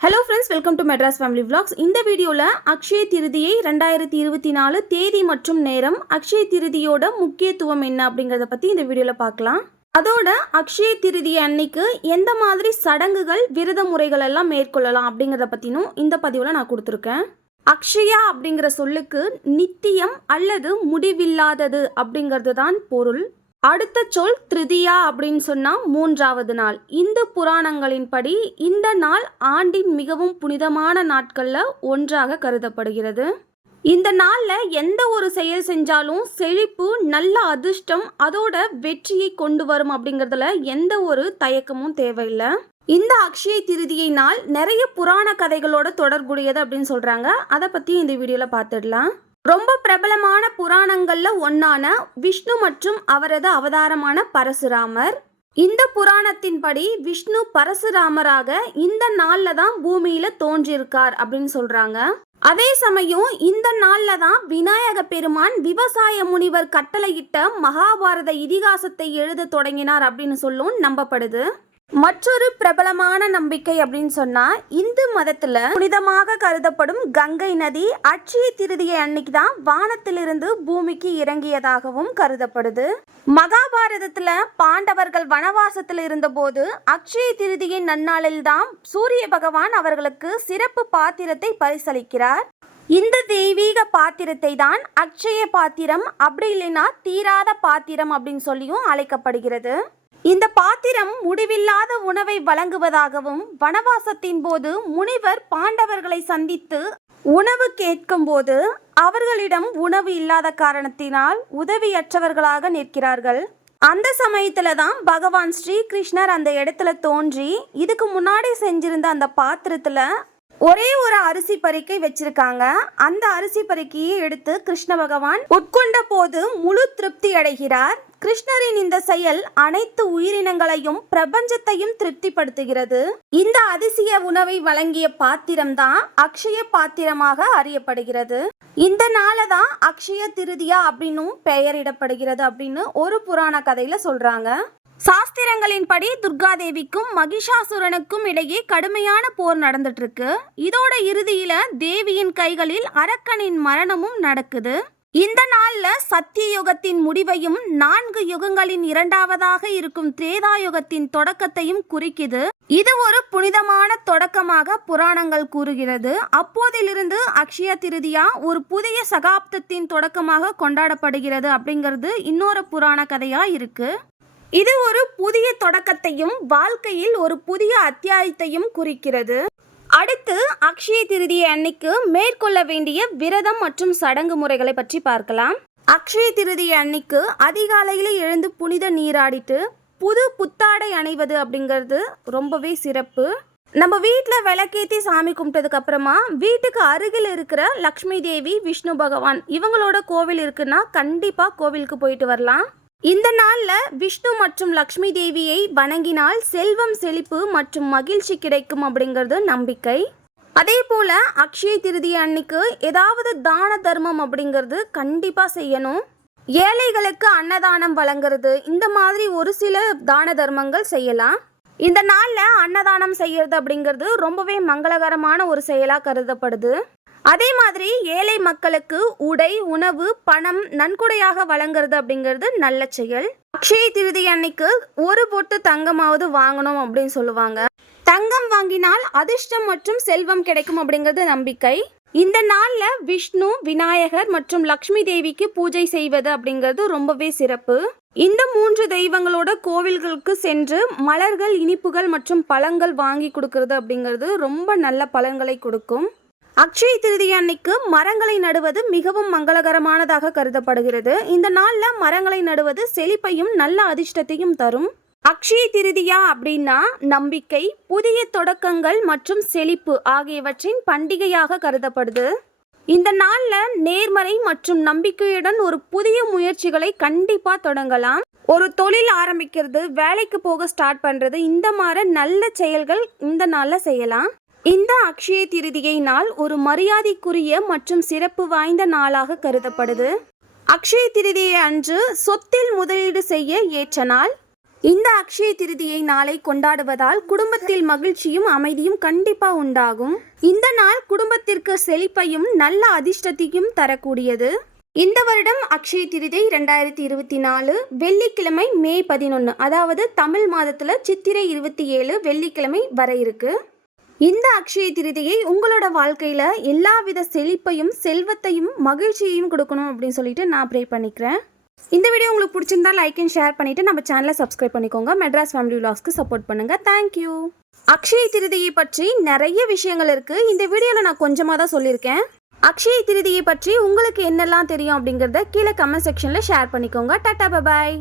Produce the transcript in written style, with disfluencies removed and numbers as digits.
Hello friends, welcome to Madras family vlogs. இந்த வீடியோவில் அக்ஷய திருதியை 2024 தேதி மற்றும் நேரம், அக்ஷய திருதியோட முக்கியத்துவம் என்ன அப்படிங்கிறத பற்றி இந்த வீடியோவில் பார்க்கலாம். அதோட அக்ஷய திருதி அன்னைக்கு எந்த மாதிரி சடங்குகள் விரத முறைகள் எல்லாம் மேற்கொள்ளலாம் அப்படிங்கிறத பற்றினும் இந்த பதிவில் நான் கொடுத்துருக்கேன். அக்ஷயா அப்படிங்கிற சொல்லுக்கு நித்தியம் அல்லது முடிவில்லாதது அப்படிங்கிறது தான் பொருள். அடுத்த சொல் திருதியா அப்படின்னு சொன்னா மூன்றாவது நாள். இந்து புராணங்களின்படி இந்த நாள் ஆண்டின் மிகவும் புனிதமான நாட்கள்ல ஒன்றாக கருதப்படுகிறது. இந்த நாள்ல எந்த ஒரு செயல் செஞ்சாலும் செழிப்பு, நல்ல அதிர்ஷ்டம், அதோட வெற்றியை கொண்டு வரும் அப்படிங்கிறதுல எந்த ஒரு தயக்கமும் தேவையில்லை. இந்த அக்ஷய திருதியை நாள் நிறைய புராண கதைகளோட தொடர்புடையது அப்படின்னு சொல்றாங்க. அதை பத்தி இந்த வீடியோல பார்த்துடலாம். ரொம்ப பிரபலமான புராணங்கள்ல ஒன்னான விஷ்ணு மற்றும் அவரது அவதாரமான பரசுராமர். இந்த புராணத்தின்படி விஷ்ணு பரசுராமராக இந்த நாள்ல தான் பூமியில தோன்றியிருக்கார் அப்படின்னு சொல்றாங்க. அதே சமயம் இந்த நாள்ல தான் விநாயக பெருமான் விவசாய முனிவர் கட்டளையிட்ட மகாபாரத இதிகாசத்தை எழுத தொடங்கினார் அப்படின்னு சொல்லும் நம்பப்படுது. மற்றொரு பிரபலமான நம்பிக்கை அப்படின்னு சொன்னா, இந்து மதத்துல புனிதமாக கருதப்படும் கங்கை நதி அட்சய திருதியை அன்னைக்கு தான் வானத்திலிருந்து பூமிக்கு இறங்கியதாகவும் கருதப்படுது. மகாபாரதத்துல பாண்டவர்கள் வனவாசத்தில் இருந்தபோது அக்ஷய திருதியை நன்னாளில் தான் சூரிய பகவான் அவர்களுக்கு சிறப்பு பாத்திரத்தை பரிசளிக்கிறார். இந்த தெய்வீக பாத்திரத்தை தான் அக்ஷய பாத்திரம், அப்படி இல்லைன்னா தீராத பாத்திரம் அப்படின்னு சொல்லியும் அழைக்கப்படுகிறது. இந்த பாத்திரம் முடிவில்லாத உணவை வழங்குவதாகவும், வனவாசத்தின் போது முனிவர் பாண்டவர்களை சந்தித்து உணவு கேட்கும் போது அவர்களிடம் உணவு இல்லாத காரணத்தினால் உதவியற்றவர்களாக நிற்கிறார்கள். அந்த சமயத்துல தான் பகவான் ஸ்ரீகிருஷ்ணர் அந்த இடத்துல தோன்றி இதுக்கு முன்னாடி செஞ்சிருந்த அந்த பாத்திரத்துல ஒரே ஒரு அரிசி பறிக்கை வச்சிருக்காங்க. அந்த அரிசி பறிக்கையை எடுத்து கிருஷ்ண பகவான் உட்கொண்ட போது முழு திருப்தி அடைகிறார். கிருஷ்ணரின் இந்த செயல் அனைத்து உயிரினங்களையும் பிரபஞ்சத்தையும் திருப்திப்படுத்துகிறது. இந்த அதிசய உணவை வழங்கிய பாத்திரம் தான் அக்ஷய பாத்திரமாக அறியப்படுகிறது. இந்த நாளை தான் அக்ஷய திருதியா அப்படின்னும் பெயரிடப்படுகிறது அப்படின்னு ஒரு புராண கதையில சொல்றாங்க. சாஸ்திரங்களின்படி துர்காதேவிக்கும் மகிஷாசுரனுக்கும் இடையே கடுமையான போர் நடந்துட்டு இருக்கு. இதோட இறுதியில தேவியின் கைகளில் அரக்கனின் மரணமும் நடக்குது. இந்த நாள்ல சத்திய யுகத்தின் முடிவையும் 4 யுகங்களின் இரண்டாவதாக இருக்கும் திரேதா யுகத்தின் தொடக்கத்தையும் குறிக்குது. இது ஒரு புனிதமான தொடக்கமாக புராணங்கள் கூறுகிறது. அப்போதிலிருந்து அக்ஷய திருதியா ஒரு புதிய சகாப்தத்தின் தொடக்கமாக கொண்டாடப்படுகிறது அப்படிங்கிறது இன்னொரு புராண கதையா இருக்கு. இது ஒரு புதிய தொடக்கத்தையும் வாழ்க்கையில் ஒரு புதிய அத்தியாயத்தையும் குறிக்கிறது. அடுத்து அக்ஷய திருதியை அன்னைக்கு மேற்கொள்ள வேண்டிய விரதம் மற்றும் சடங்கு முறைகளை பற்றி பார்க்கலாம். அக்ஷய திருதியை அன்னைக்கு அதிகாலையில் எழுந்து புனித நீராடிட்டு புது புத்தாடை அணிவது அப்படிங்கிறது ரொம்பவே சிறப்பு. நம்ம வீட்டில் விளக்கேற்றி சாமி கும்பிட்டதுக்கு அப்புறமா வீட்டுக்கு அருகில் இருக்கிற லக்ஷ்மி தேவி, விஷ்ணு பகவான் இவங்களோட கோவில் இருக்குன்னா கண்டிப்பாக கோவிலுக்கு போயிட்டு வரலாம். இந்த நாளில் விஷ்ணு மற்றும் லக்ஷ்மி தேவியை வணங்கினால் செல்வம், செழிப்பு மற்றும் மகிழ்ச்சி கிடைக்கும் அப்படிங்கிறது நம்பிக்கை. அதே போல் அக்ஷய திருதி அன்னைக்கு ஏதாவது தான தர்மம் அப்படிங்கிறது கண்டிப்பாக செய்யணும். ஏழைகளுக்கு அன்னதானம் வழங்குறது, இந்த மாதிரி ஒரு சில தான தர்மங்கள் செய்யலாம். இந்த நாளில் அன்னதானம் செய்யறது அப்படிங்கிறது ரொம்பவே மங்களகரமான ஒரு செயலாக கருதப்படுது. அதே மாதிரி ஏழை மக்களுக்கு உடை, உணவு, பணம் நன்கொடையாக வழங்குறது அப்படிங்கிறது நல்ல செயல். அக்ஷய திருதி அன்னைக்கு ஒரு பொட்டு தங்கமாவது வாங்கணும் அப்படின்னு சொல்லுவாங்க. தங்கம் வாங்கினால் அதிர்ஷ்டம் மற்றும் செல்வம் கிடைக்கும் அப்படிங்கிறது நம்பிக்கை. இந்த நாள்ல விஷ்ணு, விநாயகர் மற்றும் லக்ஷ்மி தேவிக்கு பூஜை செய்வது அப்படிங்கிறது ரொம்பவே சிறப்பு. இந்த 3 தெய்வங்களோட கோவில்களுக்கு சென்று மலர்கள், இனிப்புகள் மற்றும் பழங்கள் வாங்கி கொடுக்கறது அப்படிங்கிறது ரொம்ப நல்ல பலன்களை கொடுக்கும். அக்ஷய திருதி அன்னைக்கு மரங்களை நடுவது மிகவும் மங்களகரமானதாக கருதப்படுகிறது. இந்த நாள்ல மரங்களை நடுவது செழிப்பையும் நல்ல அதிர்ஷ்டத்தையும் தரும். அக்ஷய திருதியா அப்படின்னா நம்பிக்கை, புதிய தொடக்கங்கள் மற்றும் செழிப்பு ஆகியவற்றின் பண்டிகையாக கருதப்படுது. இந்த நாள்ல நேர்மறை மற்றும் நம்பிக்கையுடன் ஒரு புதிய முயற்சிகளை கண்டிப்பா தொடங்கலாம். ஒரு தொழில் ஆரம்பிக்கிறது, வேலைக்கு போக ஸ்டார்ட் பண்றது, இந்த மாதிரி நல்ல செயல்கள் இந்த நாள்ல செய்யலாம். இந்த அக்ஷய திருதியை நாள் ஒரு மரியாதைக்குரிய மற்றும் சிறப்பு வாய்ந்த நாளாக கருதப்படுது. அக்ஷய திருதியை அன்று சொத்தில் முதலீடு செய்ய ஏற்ற நாள். இந்த அக்ஷய திருதியை நாளை கொண்டாடுவதால் குடும்பத்தில் மகிழ்ச்சியும் அமைதியும் கண்டிப்பா உண்டாகும். இந்த நாள் குடும்பத்திற்கு செழிப்பையும் நல்ல அதிர்ஷ்டத்தையும் தரக்கூடியது. இந்த வருடம் அக்ஷய திருதி 2024 வெள்ளிக்கிழமை மே 11, அதாவது தமிழ் மாதத்துல சித்திரை 27 வெள்ளிக்கிழமை வர இருக்கு. இந்த அக்ஷய திருதியை உங்களோட வாழ்க்கையில எல்லாவித செழிப்பையும் செல்வத்தையும் மகிழ்ச்சியையும் கொடுக்கணும் அப்படின்னு சொல்லிட்டு நான் ப்ரே பண்ணிக்கிறேன். இந்த வீடியோ உங்களுக்கு பிடிச்சிருந்தா லைக் அண்ட் ஷேர் பண்ணிட்டு நம்ம சேனலை சப்ஸ்கிரைப் பண்ணிக்கோங்க. மெட்ராஸ் ஃபேமிலி விலாக்ஸ்க்கு சப்போர்ட் பண்ணுங்க. தேங்க்யூ. அக்ஷய திருதியை பற்றி நிறைய விஷயங்கள் இருக்கு. இந்த வீடியோல நான் கொஞ்சமாக தான் சொல்லியிருக்கேன். அக்ஷய திருதியை பற்றி உங்களுக்கு என்னெல்லாம் தெரியும் அப்படிங்கிறத கீழே கமெண்ட் செக்ஷன்ல ஷேர் பண்ணிக்கோங்க. Tata, bye bye.